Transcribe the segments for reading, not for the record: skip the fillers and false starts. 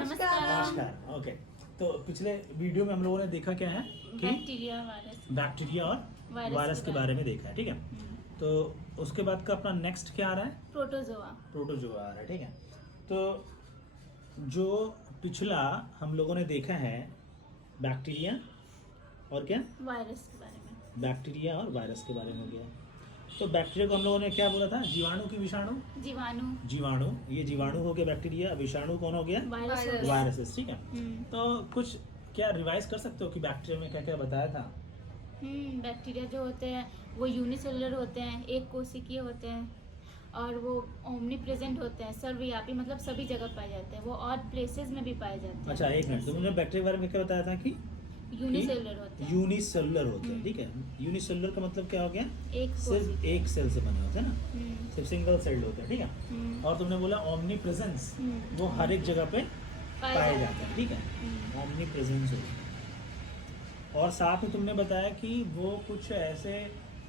नमस्कार। ओके, तो पिछले वीडियो में हम लोगों ने देखा क्या है कि बैक्टीरिया और वायरस के बारे में देखा है, ठीक है। तो उसके बाद का अपना नेक्स्ट क्या आ रहा है? प्रोटोजोआ आ रहा है, ठीक है। तो जो पिछला हम लोगों ने देखा है बैक्टीरिया और क्या, वायरस के बारे में। बैक्टीरिया और वायरस के बारे में हो गया। तो बैक्टीरिया को हम लोगों ने क्या बोला था? जीवाणु की विषाणु? जीवाणु, ये जीवाणु हो गया बैक्टीरिया। विषाणु कौन हो गया? वायरसेस, ठीक है। तो कुछ क्या रिवाइज कर सकते हो कि बैक्टीरिया में क्या क्या बताया था? बैक्टीरिया जो होते हैं वो यूनिसेलुलर होते हैं, एक कोशिकीय होते हैं, और वो ओमनी प्रेजेंट होते हैं, सर्वव्यापी, मतलब सभी जगह पाए जाते हैं। वो और प्लेसेस में भी पाए जाते हैं। अच्छा, एक मिनट, तुमने बैक्टीरिया के बारे में क्या बताया था कि यूनिसेलुलर होते हैं। यूनिसेलुलर होते हैं, ठीक है। यूनिसेलुलर का मतलब क्या हो गया? सिर्फ एक सेल से बने होते हैं ना, सिर्फ सिंगल सेल्ड होते हैं, ठीक है। और तुमने बोला ओमनी प्रेजेंस, वो हर एक जगह पे पाए जाते हैं, ठीक है। ओमनी प्रेजेंस होती है। और साथ में तुमने बताया कि वो कुछ ऐसे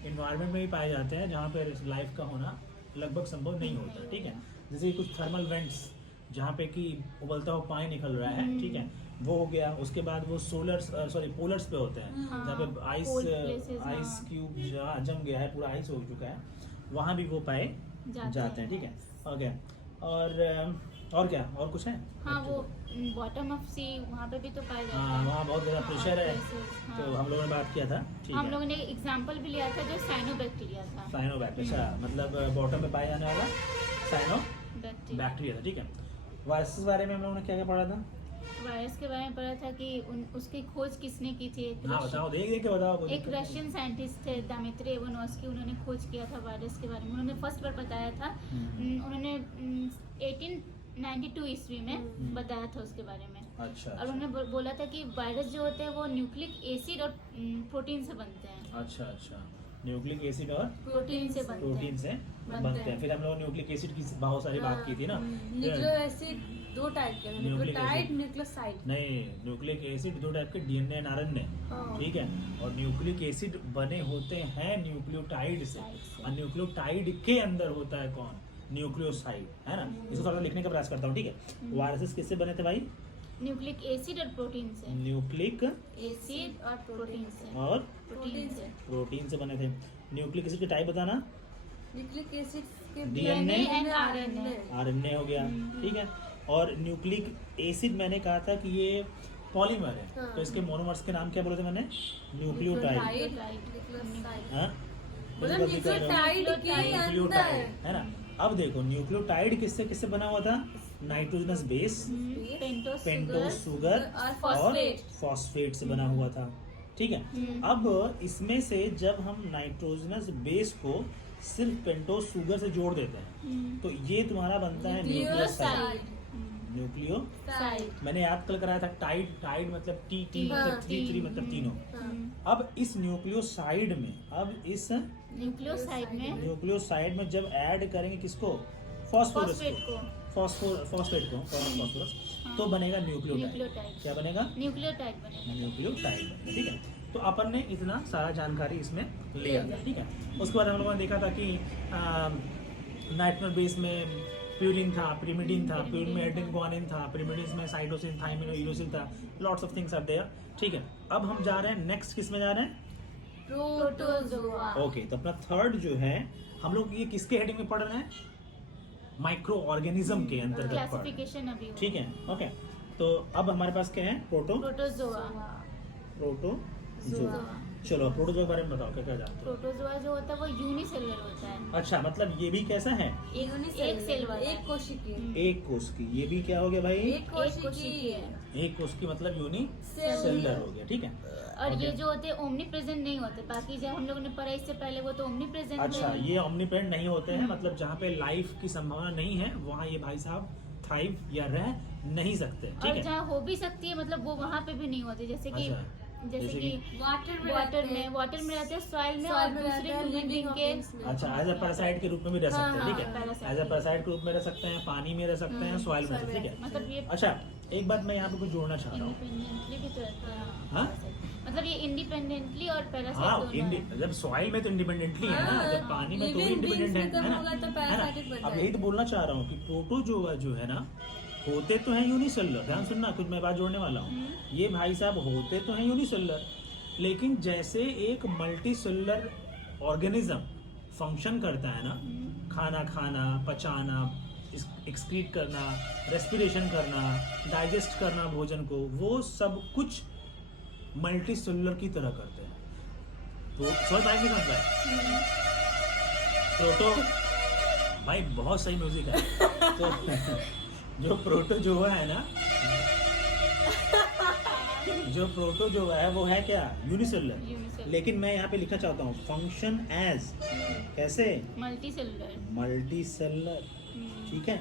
इन्वायरमेंट में भी पाए जाते हैं जहाँ पे लाइफ का होना लगभग संभव नहीं होता, ठीक है। जैसे कुछ थर्मल वेंट्स जहाँ पे कि उबलता हुआ पानी निकल रहा है, ठीक है, वो हो गया। उसके बाद वो पोलर्स पे होते हैं, जहाँ पे आइस क्यूब जम गया है, पूरा आइस हो चुका है, वहाँ भी वो पाए जाते हैं, ठीक है। ओके, और क्या, और कुछ है? हाँ, वो बॉटम ऑफ सी, वहाँ पे भी तो पाए जाते हैं। हाँ, वहाँ बहुत ज़्यादा प्रेशर है। तो हम लोगों ने बात किया था, ठीक है। हम लोगों ने एग्जांपल भी लिया था जो साइनोबैक्टीरिया था। साइनोबैक्टीरिया, अच्छा, मतलब बॉटम में पाए जाने वाला साइनोबैक्टीरिया था, ठीक है। वायरस के बारे में हम लोगों ने क्या क्या पढ़ा था? वायरस के बारे में पढ़ा था कि उसकी खोज किसने की थी। बताओ, देख के बताओ। एक रशियन साइंटिस्ट थे दिमित्री इवानोव्स्की, उन्होंने खोज किया था वायरस के बारे में। उन्होंने फर्स्ट बार बताया था, उन्होंने 1892 ईस्वी में बताया था उसके बारे में। अच्छा। और उन्होंने बोला था कि वायरस जो होते हैं वो न्यूक्लिक एसिड और प्रोटीन से बनते हैं। अच्छा, न्यूक्लिक एसिड और प्रोटीन से बनते हैं। फिर हम लोग न्यूक्लिक एसिड की बहुत सारी बात की थी ना। न्यूक्लिक एसिड दो टाइप के, न्यूक्लियोटाइड, न्यूक्लियोसाइड। नहीं, न्यूक्लिक एसिड दो टाइप के, डीएनए एंड आरएनए, ठीक है। और न्यूक्लिक एसिड बने होते हैं न्यूक्लियोटाइड से, और न्यूक्लियोटाइड के अंदर होता है कौन? न्यूक्लियोसाइड, है ना। इसको थोड़ा लिखने का प्रयास करता हूँ, ठीक है। वायरसेस किससे बने थे भाई? न्यूक्लिक एसिड और प्रोटीन से। न्यूक्लिक एसिड और प्रोटीन से। और प्रोटीन से बने थे। न्यूक्लिक एसिड की टाइप बताना। न्यूक्लिक एसिड के डीएनए एंड आरएनए हो गया, ठीक है। और न्यूक्लिक एसिड मैंने कहा था कि ये पॉलीमर है, तो इसके मोनोमर्स के नाम क्या बोले थे मैंने? न्यूक्लियोटाइड, है ना। अब देखो, न्यूक्लियोटाइड किससे किससे बना हुआ था? नाइट्रोजनस बेस, पेंटोस शुगर और फॉस्फेट से बना हुआ था, ठीक है। अब इसमें से जब हम नाइट्रोजनस बेस को सिर्फ पेंटोस शुगर से जोड़ देते हैं तो ये तुम्हारा बनता है न्यूक्लियोसाइड। मैंने याद कल कराया था टाइड मतलब टी मतलब थ्री मतलब तीनों। अब इस न्यूक्लियोसाइड में जब ऐड करेंगे किसको? फॉस्फेट को, तो बनेगा न्यूक्लियोटाइड। क्या बनेगा? न्यूक्लियोटाइड बनेगा, ठीक है। तो अपन ने इतना सारा जानकारी इसमें लिया, ठीक है। उसके बाद हम लोगों ने देखा था कि नाइट्रोजन बेस में प्यूरिन था, पिरिमिडिन था, प्यूरिन में एडेनिन ग्वानिन था, पिरिमिडिन में साइटोसिन, थायमिन और यूरोसिल था। Lots of things are there, ठीक है। अब हम जा रहे हैं नेक्स्ट, किस में जा रहे हैं? प्रोटोजोआ। ओके, तो अपना थर्ड जो है हम लोग ये किसके हेडिंग में पढ़ रहे हैं? माइक्रो ऑर्गेनिज्म के अंतर्गत क्लासिफिकेशन अभी, ठीक है। ओके, तो अब हमारे पास क्या है? प्रोटोजोआ। चलो, प्रोटोजोआ के बारे में बताओ, क्या क्या जानते हो? प्रोटोजोआ जो होता है वो यूनिसेलुलर होता है। अच्छा, मतलब ये भी कैसा है? एक सेल वाला, एक कोशिकी। एक कोश की। ये भी क्या हो गया भाई? एक कोशिकी है। एक कोश की मतलब यूनिसेलुलर हो गया, ठीक है। और ये जो होते हैं ओमनी प्रेजेंट नहीं होते। बाकी जब हम लोगों ने पढ़ा इससे पहले वो तो ओमनी प्रेजेंट। अच्छा, ये ओमनी प्रेजेंट नहीं होते हैं, मतलब जहाँ पे लाइफ की संभावना नहीं है वहाँ ये भाई साहब थ्राइव या रह नहीं सकते, ठीक है। और जहाँ हो भी सकती है, मतलब वो वहाँ पे भी नहीं होती। जैसे कि वाटर में रहते हैं, सॉइल में, और दूसरे ह्यूमन बीइंग के। अच्छा, एज अ पैरासाइट के रूप में भी रह सकते हैं, ठीक है। एज अ पैरासाइट के रूप में रह सकते हैं, पानी में रह सकते हैं, सॉइल में, ठीक है। मतलब ये, अच्छा, एक बात मैं यहाँ पे कुछ जोड़ना चाह रहा हूँ। इंडिपेंडेंटली भी तो रहता है, मतलब ये इंडिपेंडेंटली और पैरासाइट। हाँ, जब सॉइल में तो इंडिपेंडेंटली है ना, जब पानी में तो इंडिपेंडेंट है ना। अब यही तो बोलना चाह रहा हूँ कि प्रोटोजोआ जो है ना, होते तो हैं यूनिसेलुलर, ध्यान सुनना, कुछ मैं बात जोड़ने वाला हूँ। ये भाई साहब होते तो हैं यूनिसेलुलर, लेकिन जैसे एक मल्टी सेलुलर ऑर्गेनिज्म फंक्शन करता है ना, खाना खाना, पचाना, एक्सक्रीट करना, रेस्पिरेशन करना, डाइजेस्ट करना भोजन को, वो सब कुछ मल्टी सेलुलर की तरह करते हैं। तो समझ आएगी ना भाई? प्रोटो भाई बहुत सही म्यूजिक है। तो जो प्रोटोजोआ है ना, जो प्रोटोजोआ है वो है क्या? यूनिसेलुलर। लेकिन मैं यहाँ पे लिखना चाहता हूँ फंक्शन एज, कैसे? Multi cellular. मल्टी सेलुलर, ठीक है।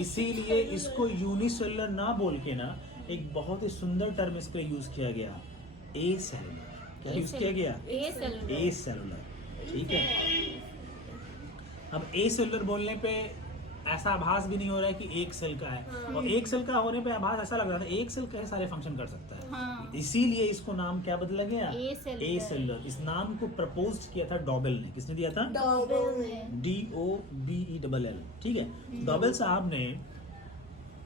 इसीलिए इसको यूनिसेलुलर ना बोल के ना एक बहुत ही सुंदर टर्म इस पे यूज किया गया, ए सेलुलर। क्या यूज किया गया? ए सेलुलर। ए सेलुलर, ठीक है। अब ए सेलुलर बोलने पे ऐसा आभास भी नहीं हो रहा है कि एक सेल का है, और एक सेल का होने पे आभास ऐसा लग रहा था एक सेल कैसे सारे फंक्शन कर सकता है। हाँ। इसीलिए इसको नाम क्या बदला गया? ए सेलुलर। ए सेलुलर। इस नाम को प्रपोज किया था डॉबेल ने। किसने दिया था? DOBELL, ठीक है। डॉबेल साहब ने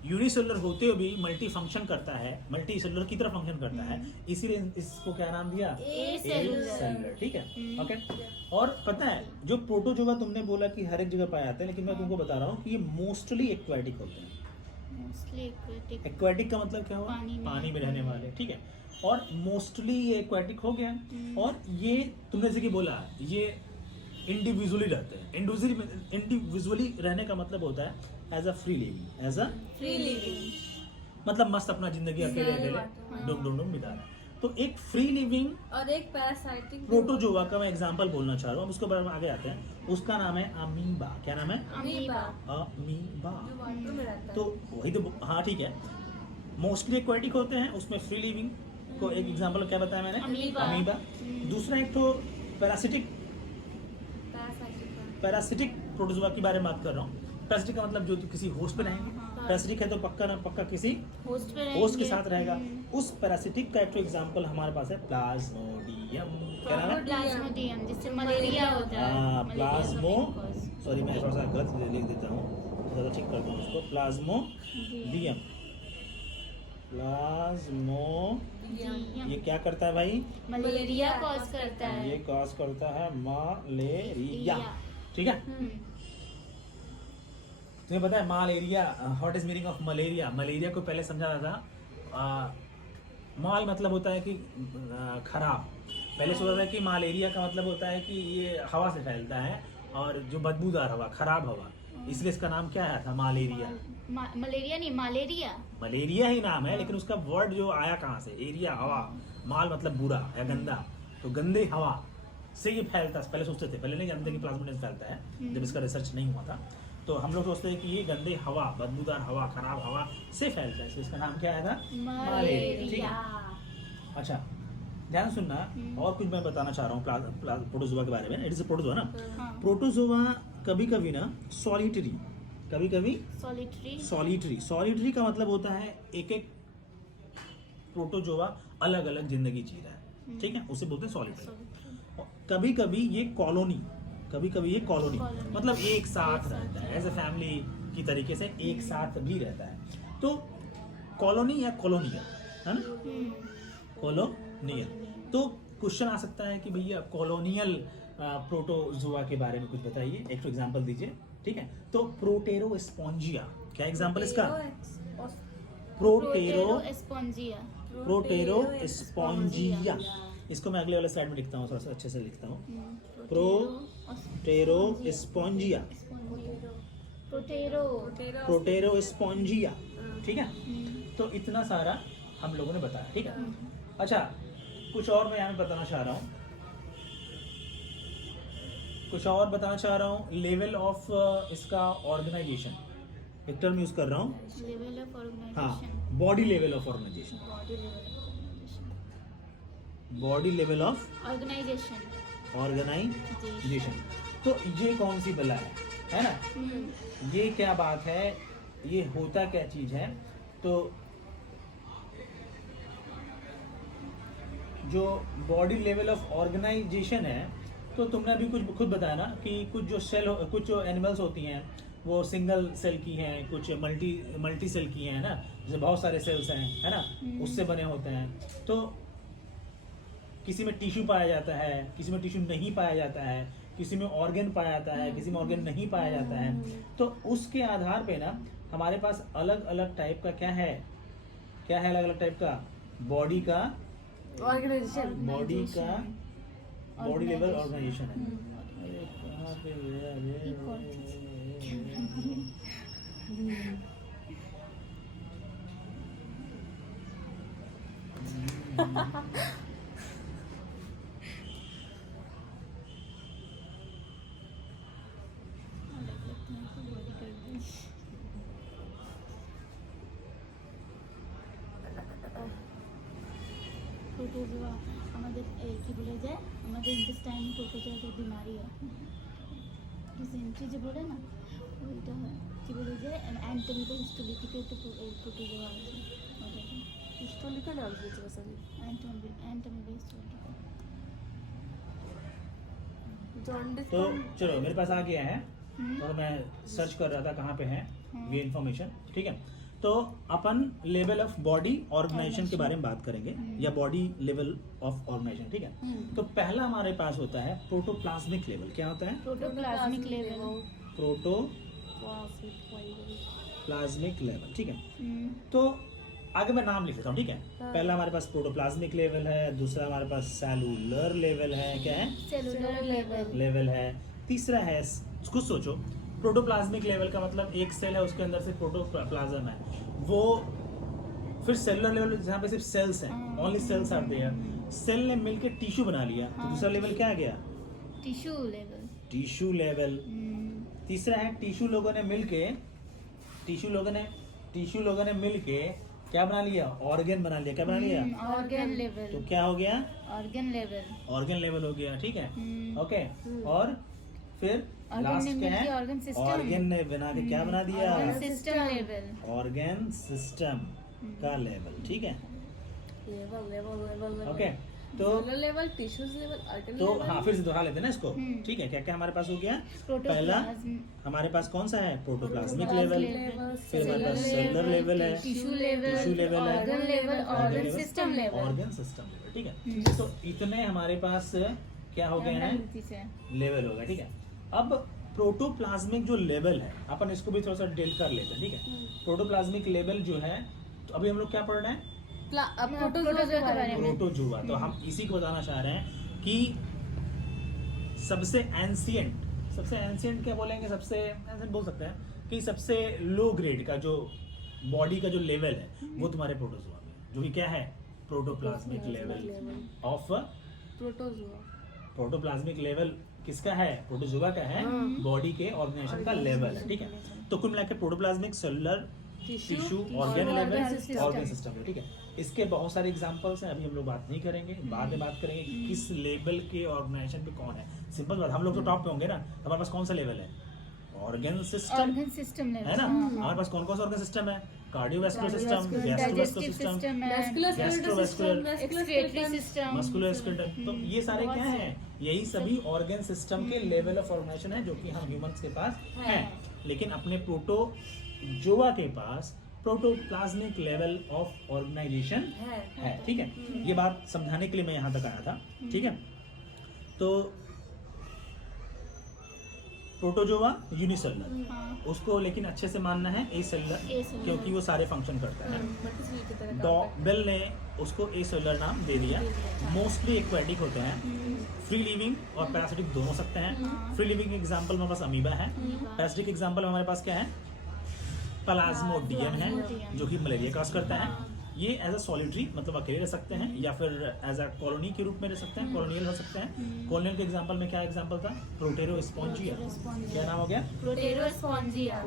यूनिसेलुलर होते हुए भी मल्टी फंक्शन करता है, मल्टी सेलुलर की तरह फंक्शन करता है, इसीलिए इसको क्या नाम दिया? ए सेलुलर। ठीक है, ओके। और पता है जो प्रोटोजोआ तुमने बोला कि हर एक जगह पाया जाता है, लेकिन मैं तुमको बता रहा हूँ कि ये मोस्टली एक्वाटिक होते हैं। Mostly aquatic. एक्वाटिक का मतलब क्या हुआ? पानी में रहने वाले, ठीक है। और मोस्टली ये एक्वाटिक हो गया। और ये तुमने जैसे कि बोला ये इंडिविजुअली रहते हैं। इंडिविजुअली रहने का मतलब होता है as a free living, as a free living, मतलब मस्त अपना जिंदगी अकेले अकेले डुम बिता रहा है। तो एक फ्री लिविंग और एक पैरासाइटिक प्रोटोजोआ का मैं एग्जांपल बोलना चाह रहा हूँ, उसके बारे में आगे आते हैं। उसका नाम है अमीबा। क्या नाम है? Amoeba, amoeba. जो वाटर में रहता है। तो वही तो, हाँ ठीक है। मोस्टली एक्वाटिक होते हैं, उसमें फ्री लिविंग को एक एग्जांपल क्या बताया मैंने? अमीबा। दूसरा एक तो पैरासिटिक प्रोटोजोआ के बारे में बात कर रहा हूँ। पैरासिटिक का मतलब जो किसी होस्ट पे रहेंगे। पैरासिटिक है तो पक्का ना पक्का किसी होस्ट के साथ रहेगा। उस पैरासिटिक का एक एग्जांपल हमारे पास है प्लाज्मोडियम। क्या नाम है? प्लाज्मोडियम, जिससे मलेरिया होता है। प्लाज्मो, सॉरी मैं थोड़ा सा गलत लिख देता हूँ, ज़्यादा ठीक करता हूँ उसको। प्लाज्मोडियम, ये क्या करता है भाई? मलेरिया कॉज करता है। ये कॉज करता है मलेरिया, ठीक है। तुम्हें पता है malaria, what is meaning of malaria? Malaria को पहले समझा था माल मतलब होता है कि खराब। पहले सोचा था कि मलेरिया का मतलब होता है कि ये हवा से फैलता है, और जो बदबूदार हवा, खराब हवा, इसलिए इसका नाम क्या है था? मलेरिया। मलेरिया नहीं, मलेरिया। मलेरिया ही नाम है, लेकिन उसका वर्ड जो आया कहाँ से? एरिया, हवा। माल मतलब बुरा या गंदा, तो गंदे हवा से ये फैलता। पहले सोचते थे, पहले नहीं जानते कि प्लाज्मोडियम फैलता है, जब इसका रिसर्च नहीं हुआ था। तो हम लोग सोचते हैं कि ये गंदे हवा, बदबूदार हवा, खराब हवा से फैलता है, इसलिए इसका नाम क्या आया था? मलेरिया, ठीक है। अच्छा ध्यान सुनना, और कुछ मैं बताना चाह रहा हूँ प्रोटोजोआ के बारे में। इट इज अ प्रोटोजोआ ना। प्रोटोजोआ कभी कभी ना सॉलिटरी, कभी कभी सॉलिटरी का मतलब होता है एक एक प्रोटोजोआ अलग अलग जिंदगी जी रहा है, ठीक है, उसे बोलते हैं सॉलिटरी। कभी कभी ये कॉलोनी मतलब एक साथ रहता है, एज ए फैमिली की तरीके से एक साथ भी रहता है। तो कॉलोनी या कॉलोनियल है ना, कॉलोनियल। तो क्वेश्चन आ सकता है कि भैया कॉलोनियल प्रोटोजोआ के बारे में कुछ बताइए, एक एग्जांपल दीजिए, ठीक है। तो प्रोटेरोस्पोंजिया, क्या एग्जांपल इसका? प्रोटेरोस्पोंजिया। इसको मैं अगले वाले स्लाइड में लिखता हूँ, थोड़ा सा अच्छे से लिखता हूँ। प्रोटेरोस्पोंजिया, ठीक है। तो इतना सारा हम लोगों ने बताया, ठीक है। अच्छा कुछ और मैं यहाँ बताना चाह रहा हूँ, लेवल ऑफ इसका ऑर्गेनाइजेशन, एक टर्म यूज कर रहा हूँ, लेवल ऑफ ऑर्गेनाइजेशन। हाँ, body level of organisation, body level of organisation. तो ये कौन सी बला है ना? ये क्या बात है, ये होता क्या चीज है? तो जो बॉडी लेवल ऑफ ऑर्गेनाइजेशन है, तो तुमने अभी कुछ खुद बताया ना कि कुछ जो एनिमल्स होती हैं वो सिंगल सेल की हैं, कुछ मल्टी सेल की हैं, है ना, जैसे बहुत सारे सेल्स हैं, है ना, उससे बने होते हैं। तो किसी में टिश्यू पाया जाता है, किसी में टिश्यू नहीं पाया जाता है, किसी में ऑर्गन पाया जाता है, किसी में ऑर्गन नहीं पाया जाता है। तो उसके आधार पे ना हमारे पास अलग अलग टाइप का क्या है अलग अलग टाइप का बॉडी का ऑर्गेनाइजेशन, बॉडी लेवल ऑर्गेनाइजेशन है। अरे कहाँ पे गया ये? প্রোটোজোয়া আমাদের কি বলে যায়, আমাদের ইন্টেস্টাইনে প্রোটোজোয়া একটা বিমারি হয়, ডিসেন্ট্রি যে বলে না, ওইটা হয়, কি বলে যায় অ্যান্টোমিক্যাল হিস্টোলিটিকে একটা প্রোটোজোয়া আছে, ওটা हिस्टोरिका नाम से पसंद অ্যান্টোমিক্যাল হিস্টোলিটিকা। जॉन्डिस तो चलो मेरे पास आ गया है, और मैं सर्च कर रहा था कहाँ पे है ये इन्फॉर्मेशन, ठीक है। तो अपन लेवल ऑफ बॉडी ऑर्गेनाइजेशन के बारे में बात करेंगे, या बॉडी लेवल ऑफ ऑर्गेनाइजेशन, ठीक है। तो पहला हमारे पास होता है प्रोटोप्लाज्मिक लेवल। क्या होता है? प्रोटोप्लाज्मिक लेवल, प्रोटोप्लाज्मिक लेवल, ठीक है। तो आगे मैं नाम लिख लेता हूँ, ठीक है। पहला हमारे पास प्रोटोप्लाज्मिक लेवल है, दूसरा हमारे पास सेलुलर लेवल है, क्या है? सेलुलर लेवल है। तीसरा है, कुछ सोचो, प्रोटोप्लाज्मिक लेवल का मतलब एक सेल है, उसके अंदर से प्रोटोप्लाज्म है, वो फिर सेलुलर लेवल जहाँ पे सिर्फ सेल्स हैं, only cells are there, cell ने मिलके टिश्यू बना लिया, तो दूसरा लेवल क्या आ गया? Tissue level. तीसरा है टिश्यू लोगों ने मिलके क्या बना लिया? ऑर्गन बना लिया। क्या बना लिया? Organ level. तो क्या हो गया? ऑर्गन लेवल हो गया, ठीक है। ओके, और फिर लास्ट क्या है? ऑर्गन ने बना के क्या बना दिया? ऑर्गन सिस्टम का लेवल, ठीक है। लेवल ओके, तो लेवल, टिश्यूज लेवल, ऑर्गन तो लेवल। हाँ, फिर से दोहरा लेते हैं ना इसको, ठीक है। क्या क्या हमारे पास हो गया? पहला हमारे पास कौन सा है? प्रोटोप्लाज्मिक लेवल, फिर हमारे पास सेलुलर लेवल है, टिश्यू लेवल है, ऑर्गन सिस्टम लेवल, ठीक है। तो इतने हमारे पास क्या हो गए हैं? लेवल हो गए, ठीक है। अब प्रोटोप्लाज्मिक जो लेवल है, अपन इसको भी थोड़ा सा डिटेल कर लेते हैं, ठीक है। प्रोटोप्लाज्मिक लेवल जो है, तो अभी हम लोग क्या पढ़ रहे हैं? प्रोटोजोआ। तो हम इसी को बताना चाह रहे हैं कि सबसे एंशिएंट क्या बोलेंगे, सबसे ऐसे बोल सकते हैं कि सबसे लो ग्रेड का जो बॉडी का जो लेवल है, वो तुम्हारे प्रोटोजोआ में, जो कि क्या है? Protoplasmic level of protoplasmic level किसका है? प्रोटोजोआ का है, बॉडी के ऑर्गेनाइजेशन का लेवल है, ठीक है। तो कुल मिलाकर protoplasmic, cellular, tissue, organ level, organ system है, ठीक है। इसके बहुत सारे एग्जांपल्स हैं, अभी हम लोग बात नहीं करेंगे, बाद में बात करेंगे कि किस लेवल के ऑर्गेनाइजेशन पे कौन है। सिंपल बात, हम लोग तो टॉप पे होंगे ना, हमारे पास कौन सा लेवल है? ऑर्गन सिस्टम है ना। हमारे पास कौन कौन सा ऑर्गन सिस्टम है? Cardiovascular system, gastrovascular system, musculoskeletal. तो ये सारे क्या हैं? यही सभी ऑर्गन सिस्टम के लेवल ऑफ ऑर्गेनाइजेशन है, जो कि हम ह्यूमंस के पास है। लेकिन अपने प्रोटोजोआ के पास प्रोटोप्लाज्मिक लेवल ऑफ ऑर्गेनाइजेशन है, ठीक है। ये बात समझाने के लिए मैं यहाँ तक आया था, ठीक है। तो प्रोटोजोआ यूनिसेलुलर, उसको लेकिन अच्छे से मानना है एसेलुलर, क्योंकि वो सारे फंक्शन करता है। बेल ने उसको एसेलुलर नाम दे दिया। मोस्टली एक्वेटिक होते हैं, फ्री लिविंग और पैरासिटिक दोनों सकते हैं। फ्री लिविंग एग्जांपल हमारे पास अमीबा है, पैरासिटिक एग्जांपल हमारे पास क्या है? प्लाज्मोडियम है, जो कि मलेरिया कॉज करता है। ये एज अ सॉलिटरी मतलब अकेले रह सकते हैं, या फिर एज अ कॉलोनी के रूप में रह सकते हैं, कॉलोनियल हो सकते हैं। कॉलोनियल के एग्जांपल में क्या एग्जांपल था? प्रोटेरोस्पोंजिया। क्या नाम हो गया? प्रोटेरोस्पोंजिया,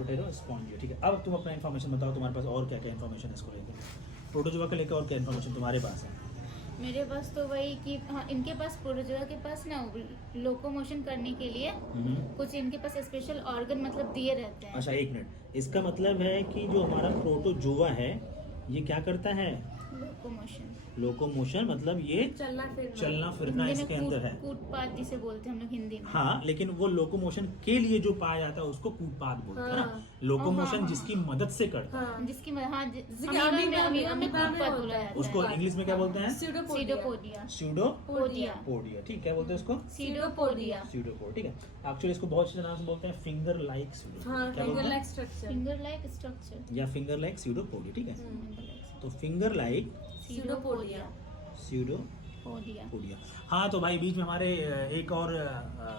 ठीक है। अब तुम अपना इन्फॉर्मेशन बताओ, तुम्हारे पास और क्या क्या इन्फॉर्मेशन है इसको लेकर, प्रोटोजोआ को लेकर और क्या इन्फॉर्मेशन तुम्हारे पास है? मेरे पास तो वही कि हाँ, इनके पास प्रोटोजोआ के पास ना लोकोमोशन करने के लिए कुछ इनके पास स्पेशल ऑर्गन मतलब दिए रहते हैं। अच्छा, एक मिनट, इसका मतलब है कि जो हमारा प्रोटोजोआ है ये क्या करता है? लोकोमोशन लोकोमोशन मतलब ये चलना फिरना। चलना फिरना हिंदी इसके में अंदर है। कूटपात जिसे बोलते हैं हम लोग हिंदी में। हाँ, लेकिन वो लोकोमोशन के लिए जो पाया जाता है उसको कूटपात बोलते हैं ना। हाँ। लोकोमोशन हाँ। जिसकी मदद से करता है हाँ जिसकी हाँ जिसकी अमीरों में अमीबा में कूटपात होता बोला है। जाता उसको है। इंग्लिश में क्या बोलते हैं? सीडोपोडिया। Pseudopodia, podia. ठीक, क्या बोलते हैं उसको? सीडोपोडिया। स्यूडोपोड, ठीक है। एक्चुअली इसको बहुत से नाम से बोलते हैं फिंगर लाइक स्यूडो, हाँ क्या फिंगर बोलते हैं? Like structure. Finger like structure. या फिंगर लाइक स्यूडोपोडिया, ठीक है। हम्म। तो finger like pseudopodia. Pseudopodia. Podia. हाँ, तो भाई बीच में हमारे एक और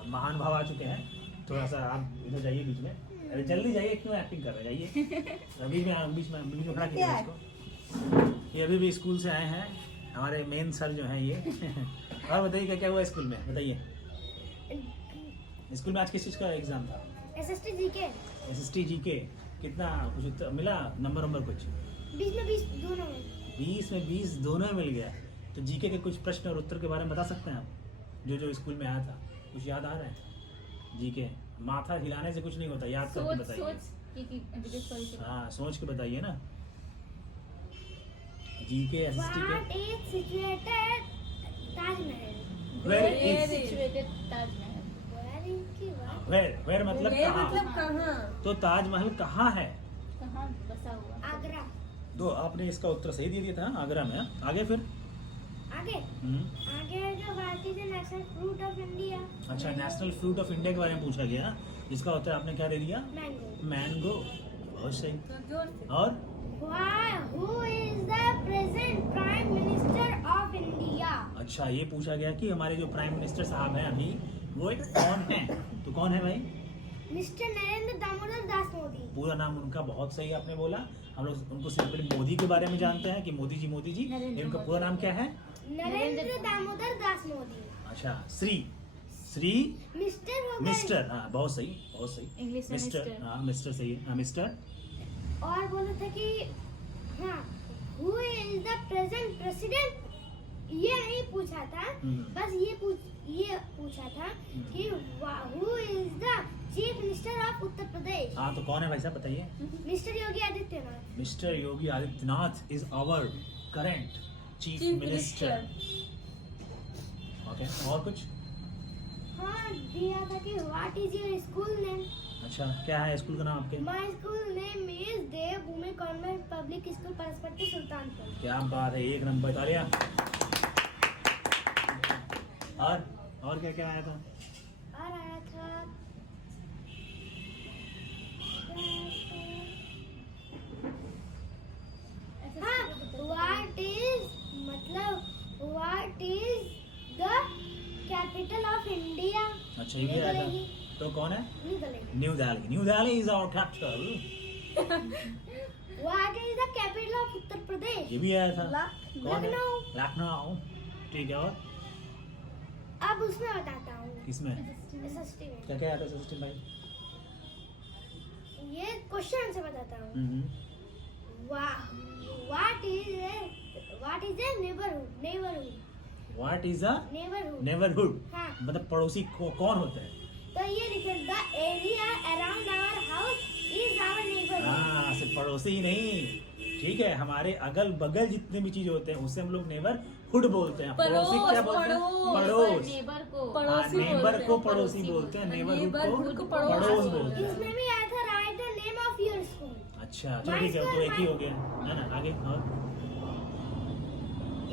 महान भाव आ चुके हैं। थोड़ा सा आप इधर जाइए बीच में, अरे जल्दी जाइए, क्यों एक्टिंग कर रहे हैं, जाइए। बीच में खड़ा कीजिए इसको। ये अभी भी स्कूल से आए हैं, हमारे मेन सर जो हैं ये। और बताइए क्या क्या हुआ स्कूल में, बताइए। स्कूल में आज किस चीज़ का एग्जाम था? SST GK SST GK. कितना कुछ उत्तर मिला, नंबर कुछ? 20 में 20 दोनों में। 20 में 20 दोनों में मिल गया। तो जीके के कुछ प्रश्न और उत्तर के बारे में बता सकते हैं आप, जो स्कूल में आया था? कुछ याद आ रहा है? जीके माथा हिलाने से कुछ नहीं होता, याद करके सोच बताइए। सोच हाँ, सोच के बताइए ना। जीके SST What के is situated Taj Mahal? Where Where is? Situated Taj Mahal. Where is की बात? Where मतलब ये कहाँ? मतलब कहाँ? तो ताजमहल कहाँ है? कहाँ बसा हुआ? आगरा। दो आपने इसका उत्तर सही दे दिया था, आगरा में। आगे फिर? आगे आगे जो what is the national fruit of India? अच्छा, नेशनल फ्रूट ऑफ इंडिया के बारे में पूछा गया, जिसका उत्तर आपने क्या दे दिया? मैंगो। मैंगो। बहुत सही। तो जोर से। और Who is the present prime minister of India? अच्छा, ये पूछा गया कि हमारे जो प्राइम मिनिस्टर साहब हैं अभी, वो एक कौन है? तो कौन है भाई? मिस्टर नरेंद्र दामोदर दास मोदी। पूरा नाम उनका बहुत सही आपने बोला। हम लोग उनको सिंपली मोदी के बारे में जानते हैं कि मोदी जी। नरेंद्र इनका मोदी। पूरा नाम क्या है? नरेंद्र दामोदर दास मोदी। अच्छा, श्री मिस्टर हो गए। मिस्टर। हाँ, बहुत सही। इंग्लिश में मिस्टर। मिस्टर। हाँ, मिस्टर सही है। हाँ, मिस्टर। और बोला था कि हाँ who is the present president, ये नहीं पूछा था, बस ये पूछा था कि who is the chief minister of Uttar Pradesh? हाँ, तो कौन है भाई साहब, बताइए। Mister Yogi Adityanath. Mister Yogi Adityanath is our current chief minister. Okay, और कुछ? हाँ दिया था कि what is your school name? अच्छा, क्या है स्कूल का नाम आपके? My school name is Devbhoomi convent public school परसपट्टी Sultanpur. क्या बात है, एक नंबर तालियां। और क्या क्या आया था? और आया था हाँ what is the capital of India? अच्छा, ये भी आया था। तो कौन है? New Delhi. New Delhi is our capital. What is the capital of Uttar Pradesh? ये भी आया था। कौन है? लखनऊ। लखनऊ, ठीक है। और अब उसमें बताता हूँ किसमें? SST में। क्या क्या आया था सिस्टम भाई? ये क्वेश्चन से बताता हूँ। Hmm, what is a neighbourhood? What is a neighbourhood. Neighbourhood? हाँ मतलब पड़ोसी कौन होता है? तो ये लिखे the area around our house is our neighbourhood. हाँ, सिर्फ पड़ोसी ही नहीं, ठीक है, हमारे अगल बगल जितने भी चीज होते हैं उसे हम लोग नेबरहुड बोलते हैं। पड़ोसी क्या बोलते हैं? पड़ोस। नेबर को पड़ोसी नेबर बोलते को हैं, पड़ोसी बोलते हैं, नेबरहुड नेबरहुड को को पड़ोस बोलते हैं। इसमें भी आया था right the name of your school. अच्छा, चलो ठीक है, तो एक ही हो गया है ना। आगे और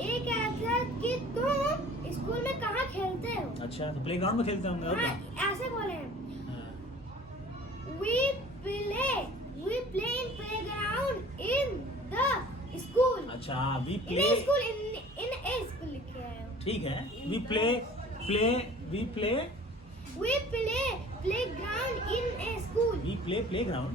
एक आया था कि तुम स्कूल में कहाँ खेलते हो? अच्छा, तो प्लेग्राउंड में खेलते होंगे और क्या? हाँ ऐसे बोले हैं। हाँ, We play in playground in the school. अच्छा, we In play, a school in a school लिखे हैं। ठीक है। We play We play playground in a school. We play playground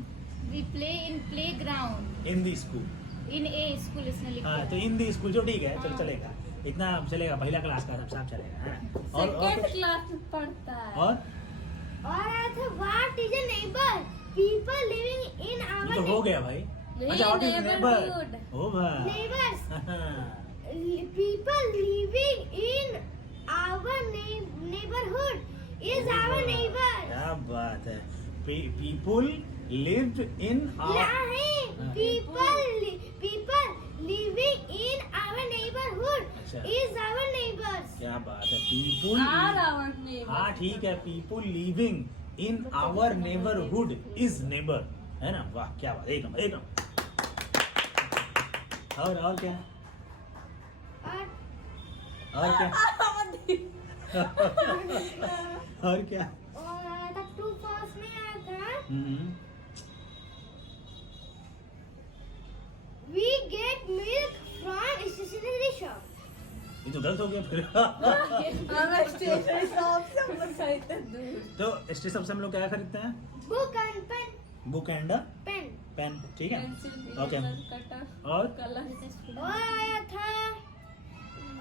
we play in playground in the school. In a school इसने लिखा हाँ, तो इन the school जो ठीक है, चल चलेगा, इतना चलेगा, पहला क्लास का सब चलेगा। हाँ। और सेकेंड कुछ? क्लास में पढ़ता है। और आया था what is a neighbor? People living in ये our तो हो गया भाई। नहीं, अच्छा, व्हाट इज नेबर? neighborhood। ओ भाई। neighbors. हाँ, People living in our neighborhood is our neighbor. क्या बात है। पीपुल लिव्ड इन नहीं, people living in our people, हाँ ठीक है, people living in our neighbourhood is neighbour, है ना? वाह क्या बात, एक नंबर एक नंबर। और क्या और क्या और क्या? और तब टू फर्स्ट में आया था we get milk from stationery shop. ये तो गलत हो गया फिर। तो स्टेशन से हम लोग क्या खरीदते हैं? Book and pen. Book and Pen. Pen, ठीक है। ओके और और आया था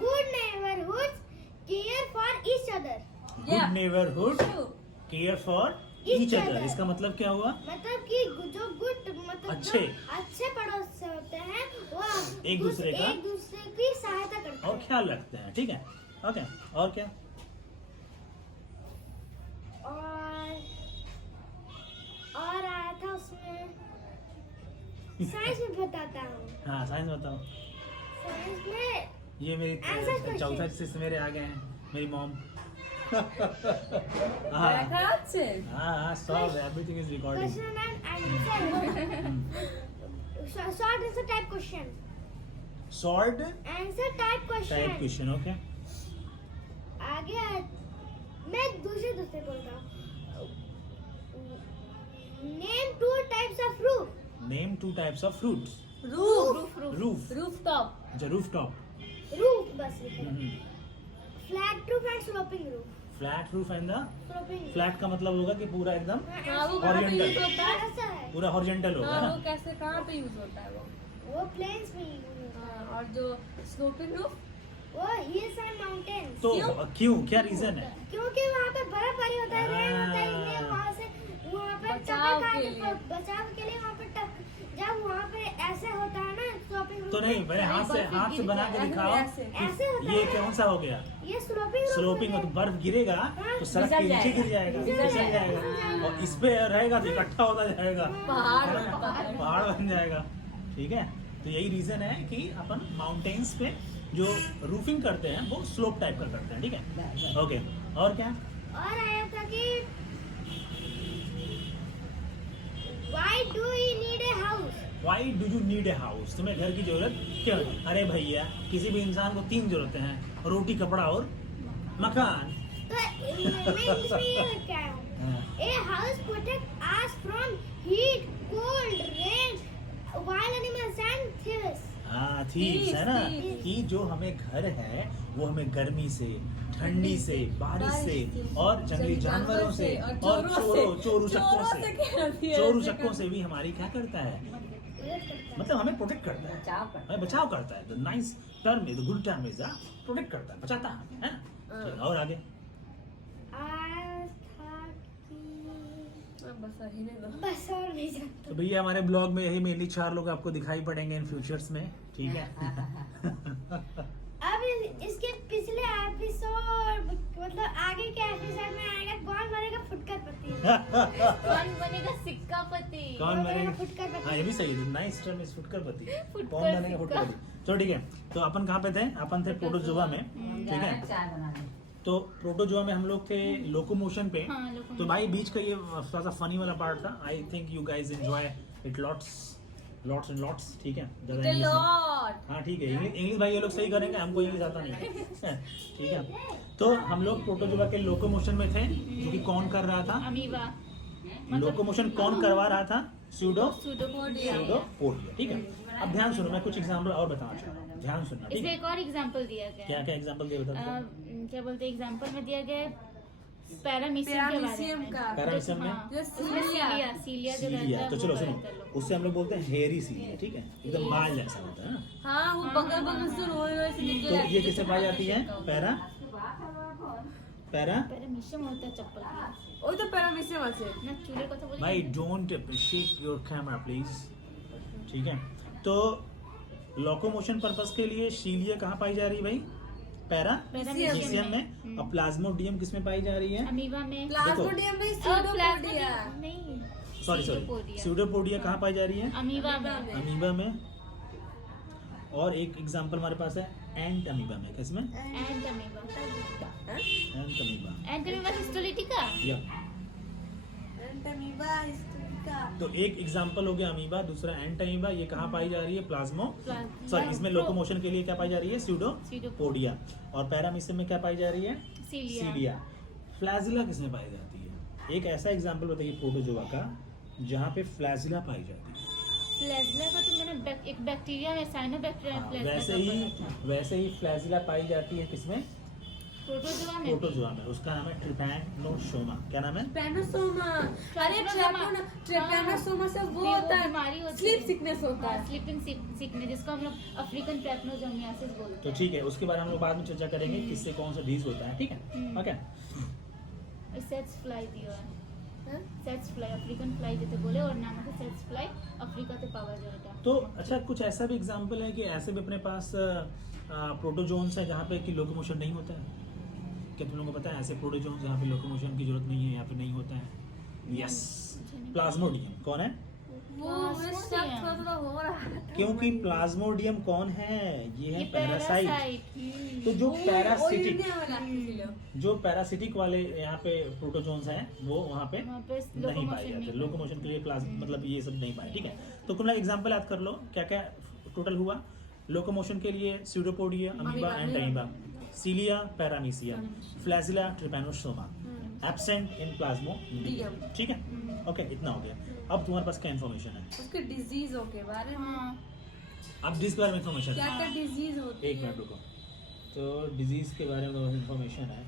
good neighborhoods care for each other. Good neighbourhood care for each other, इसका मतलब क्या हुआ? मतलब कि जो गुड मतलब अच्छे पड़ोस होते हैं वो एक दूसरे की सहायता करते और हैं ख्याल रखते हैं, ठीक है। ओके और क्या? और आया था उसमें साइंस में बताता हूँ। हाँ साइंस बताओ। साइंस में ये मेरी Answer question. चौथा शिष्य मेरे आ गए हैं, मेरी मॉम। हाँ हाँ सब everything is recording. Question and answer short answer type question short answer type type question question, okay. आगे मैं दूसरे बोलता हूँ name two types of roof name two types of fruits. Roof roof rooftop अच्छा rooftop. Roof बस flat roof and sloping roof flat roof and the sloping flat का मतलब होगा कि पूरा एकदम हाँ वो कहाँ पे यूज होता है? ऐसा है पूरा हॉरिजॉन्टल होगा हाँ ना। वो कैसे कहाँ पे यूज होता है वो प्लेन्स में use होता है। हाँ, और जो स्लोपिंग रूफ वो हिल्स एंड माउंटेन्स तो क्यों क्या रीजन है? क्योंकि वहाँ पे बर्फबारी होता है रेन होता है इसलिए हाँ। वहाँ से वहाँ पे बचाव टपक के लिए। बचाव के लिए वहाँ पे जब वहाँ पे ऐसे होता है ना स्लोपिंग तो नहीं पहले हाथ से बना के दिखाओ ऐसे कि ये कौन सा हो गया? ये स्लोपिंग स्लोपिंग में तो बर्फ गिरेगा तो सड़क के नीचे गिर जाएगा, फिसल जाएगा और इस पे रहेगा तो इकट्ठा होता जाएगा, पहाड़ बन जाएगा, ठीक है। तो यही रीजन है कि अपन माउंटेन्स पे जो रूफिंग करते हैं वो स्लोप टाइप का करते हैं, ठीक है। ओके और क्या? और आया था कि why do we need a house? Why do you need a house? तुम्हें घर की जरूरत क्यों है? अरे भैया किसी भी इंसान को 3 जरूरतें हैं, रोटी कपड़ा और मकान। तो इंग्लिश में ये क्या है? A house protect us from heat, cold, rain, wild animals and thieves. हाँ थीव्स है ना, thieves. कि जो हमें घर है वो हमें गर्मी से, ठंडी से, बारिश से और जंगली जानवरों से और चोरू शक्कों से भी हमारी क्या करता है? मतलब हमें प्रोटेक्ट करता है, हमें बचाव करता है। The nice term is, the good term is protect करता है, बचाता है ना। चलो, और आगे आया था कि बस और नहीं जानता। तो भैया हमारे ब्लॉग में यही मेनली 4 लोग आपको दिखाई पड़ेंगे इन फ्यूचर्स में, ठीक है। अब इसके पिछले एपिसोड मतलब आगे के एपिसोड में आएगा कौन बनेगा फुटकर पति। कौन बनेगा सिक्का पति? कौन बनेगा फुटकर पति? हाँ ये भी सही है, नाइस टर्म इज फुटकर पति। फुटकर कौन बनेगा सिक्का। फुटकर पति? चलो ठीक है, तो अपन कहाँ पे थे? अपन थे प्रोटोजोआ में, ठीक है। तो प्रोटोजोआ में हम लोग थे लोकोमोशन पे। हाँ, locomotion। तो भाई बीच का ये थोड़ा सा फनी वाला पार्ट था। I think you guys enjoy it lots and lots, ठीक है। ज़्यादा इंग्लिश नहीं। हाँ ठीक है, इंग्लिश भाई ये लोग सही करेंगे, हमको इंग्लिश आता नहीं है, ठीक है। तो हम लोग प्रोटोजोआ के लोकोमोशन में थे, जो कि कौन कर रहा था? अमीबा। लोकोमोशन कौन करवा रहा था? सूडोपोडिया। सूडोपोडिया, ठीक है। अब ध्यान सुनो, मैं कुछ एग्जाम्पल और बताना चाह रहा हूँ, ध्यान सुनना, ठीक इसमें है। एक और एग्जांपल दिया गया क्या क्या एग्जाम्पल दिया बता? क्या बोलते हैं एग्जांपल में दिया गया है पैरामीशियम के बारे पैरामीशियम में। का। पैरामीशियम में? हाँ, जो उसमें सीलिया जो रहता सीलिया, है तो वो चलो रहता है सुनो, लोग। उससे हम लोग बोलते हैं हेयरी सीलिया, ठीक है, एकदम बाल जैसा होता है ना। हाँ वो बगल बगल से रोए से निकल तो आती ये है, किससे पाई जाती है? पैरा पैरामीशियम होता है चप्पल का। ওই তো প্যারামিশিয়াম আছে ना चूल्हे को तो बोले भाई don't shake your camera please, ठीक है। तो लोकोमोशन पर्पस के लिए सीलिया कहाँ पाई जा रही है भाई? पैरामीशियम में। और प्लाज्मोडियम किस में पाई जा रही है? अमीबा में। प्लाज्मोडियम में सूडोपोडिया नहीं, सॉरी सूडोपोडिया। सूडोपोडिया कहाँ पाई जा रही है? अमीबा में। अमीबा में। और एक एग्जांपल हमारे पास है एंट अमीबा में, किसमें? एंट अमीबा। एंट अमीबा। एंट अमीबा हिस्टोलिटिका। या एंटमीबा हिस्टोरिका। तो एक एग्जांपल हो गया अमीबा, दूसरा एंट अमीबा। ये कहाँ पाई जा रही है? प्लाज्मो सॉरी, इसमें लोकोमोशन के लिए क्या पाई जा रही है? स्यूडोपोडिया। और पैरामीशियम में क्या पाई जा रही है? सीलिया। फ्लैजिला किसमें पाई जाती है? एक ऐसा एग्जांपल बताइए प्रोटोजोआ का जहाँ पे फ्लैजिला पाई जाती है। फ्लैजिला का तो मैंने एक बैक्टीरिया में, साइनोबैक्टीरिया में फ्लैजिला वैसे ही फ्लैजिला पाई जाती है किसमें? प्रोटोजोआ में। प्रोटोजोआ में। उसका नाम है ट्रिपैनोसोमा। क्या नाम है? ट्रिपैनोसोमा। अरे ट्रिपैनोसोमा से वो होता है, बीमारी होती स्लीप है। सिकनेस होता है। स्लीपिंग सिकनेस, जिसको हम लोग अफ्रीकन ट्रैपनोसोमियासिस बोलते तो हैं। ठीक है, उसके बारे में हम लोग बाद में चर्चा करेंगे किससे कौन सा डिजीज होता है। ठीक है, ओके। सेट्स फ्लाई दियो है। सेट्स फ्लाई अफ्रीकन फ्लाई जैसे बोले, और नाम है सेट्स फ्लाई, अफ्रीका से पावा जाता। तो अच्छा, कुछ ऐसा भी एग्जांपल है कि ऐसे भी अपने पास प्रोटोजोन्स है जहाँ पे कि लोकोमोशन नहीं होता है? क्या तुम लोगों को पता है ऐसे प्रोटोजोन्स जहाँ पे लोकोमोशन की जरूरत नहीं है या फिर नहीं होता है? Yes, Plasmodium. कौन है? वो मेरे साथ थोड़ा हो रहा है। क्योंकि प्लाज्मोडियम कौन है? ये है पैरासाइट। तो जो पैरासिटिक वाले यहाँ पे प्रोटोजोन्स हैं वो वहाँ पे वहाँ पे नहीं पाए जाते। लोकोमोशन के लिए मतलब ये सब नहीं पाए। ठीक है, तो तुम लोग एग्जांपल याद कर लो क्या क्या टोटल हुआ। लोकोमोशन के लिए pseudopodia, amoeba and amoeba, cilia, paramecium, flagella, trypanosoma, absent in plasmodium. ठीक है, ओके, इतना हो गया। अब तुम्हारे पास क्या इन्फॉर्मेशन है? उसके डिजीजों के बारे में। अब डिजीज के बारे में इन्फॉर्मेशन क्या है। क्या डिजीज होती है? एक मिनट रुको। तो डिजीज के बारे में इन्फॉर्मेशन है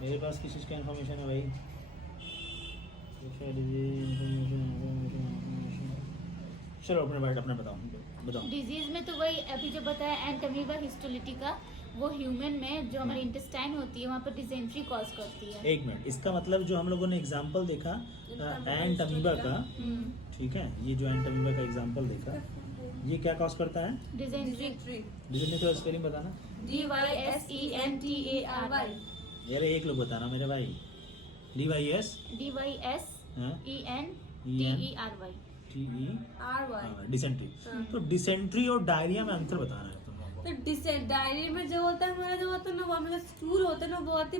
मेरे पास। किस चीज़ का इन्फॉर्मेशन है भाई? चलो अपने बारे अपना बताओ। डिजीज में तो वही अभी जो बताया एंट अमीबा हिस्टोलिटिका, वो ह्यूमन में जो हमारी इंटेस्टाइन होती है वहाँ पर डिसेंट्री कॉज करती है। एक मिनट, इसका मतलब जो हम लोगों ने एग्जांपल देखा एंट अमीबा का, ठीक है, ये जो एंट अमीबा का एग्जांपल देखा, ये क्या कॉज करता है? डिसेंट्री। डिसेंट्री का स्पेलिंग बताना। DYSENTARY। यार एक लोग बताना मेरे भाई। DYS DYSENTERY। डिसेंट्री। तो डिसेंट्री और डायरिया में अंतर बताना है तुम लोगों तो डायरी में जो होता है हमारा, जो होता है ना, वो हमारा स्टूल होता है ना, बहुत ही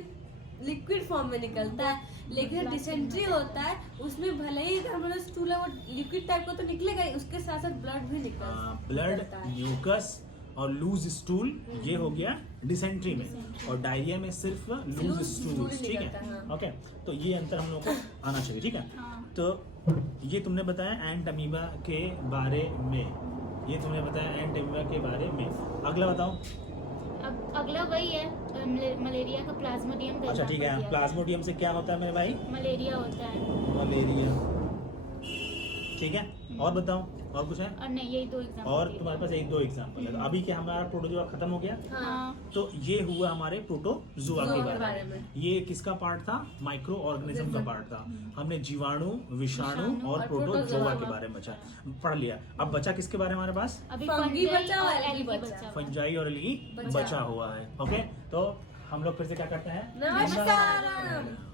लिक्विड फॉर्म में निकलता है। लेकिन डिसेंट्री होता है उसमें भले ही हमारा स्टूल है वो लिक्विड टाइप का तो निकलेगा ही, उसके साथ साथ ब्लड भी निकलता है। ब्लड, म्यूकस और लूज स्टूल, ये हो गया डिसेंट्री में। और डायरिया में सिर्फ लूज स्टूल। ठीक है, ओके। तो ये अंतर हम लोग को आना चाहिए। ठीक है, तो ये तुमने बताया एंट अमीबा के बारे में, ये तुमने बताया एंट अमीबा के बारे में। अगला बताओ। अब अगला वही है मलेरिया का प्लाज्मोडियम का। अच्छा ठीक है, प्लाज्मोडियम से क्या होता है मेरे भाई? मलेरिया होता है। मलेरिया। ठीक है, और बताओ, और कुछ है? और नहीं, यही दो एग्जांपल। और तुम्हारे पास एक दो एग्जांपल है। तो अभी क्या हमारा प्रोटोजोआ खत्म हो गया? हाँ। तो ये हुआ हमारे प्रोटोजोआ के बारे में। ये किसका पार्ट था? माइक्रो ऑर्गेनिज्म का पार्ट था। हमने जीवाणु, विषाणु और प्रोटोजोआ के बारे में पढ़ लिया। अब बचा किसके बारे में हमारे पास? अभी फंगी बचा और एल्गी एल्गी बचा। फंजाई और एल्गी बचा हुआ है। ओके, तो हम लोग फिर से क्या करते हैं? नमस्कार।